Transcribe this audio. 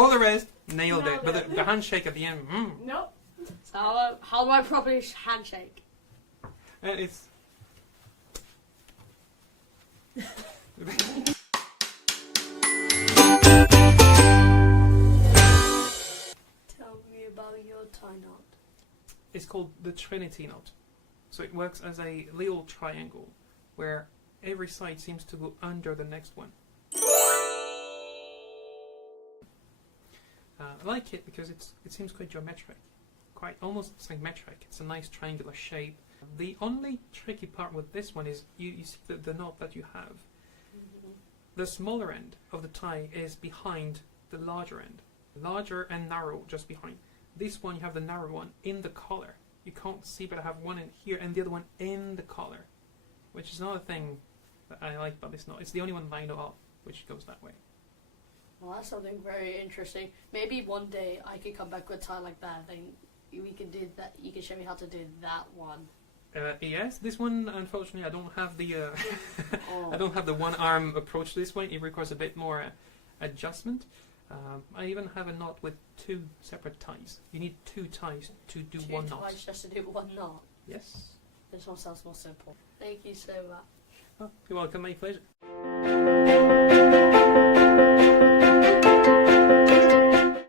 all the rest, nailed it. But the handshake at the end, Nope. So how do I properly handshake? It's... Tell me about your tie knot. It's called the Trinity Knot. So it works as a little triangle where every side seems to go under the next one. I like it because it seems quite geometric, quite almost symmetric. It's a nice triangular shape. The only tricky part with this one is you see the knot that you have. The smaller end of the tie is behind the larger end. Larger and narrow just behind. This one you have the narrow one in the collar. You can't see, but I have one in here and the other one in the collar, which is another thing that I like about this knot. It's the only one that I know of which goes that way. Well, that's something very interesting. Maybe one day I can come back with a tie like that. Then we can do that. You can show me how to do that one. Yes, this one unfortunately I don't have the I don't have the one arm approach to this one. It requires a bit more adjustment. I even have a knot with 2 separate ties. You need 2 ties to do 1 knot. 2 ties just to do 1 knot. Yes. This one sounds more simple. Thank you so much. Oh, you're welcome, my pleasure.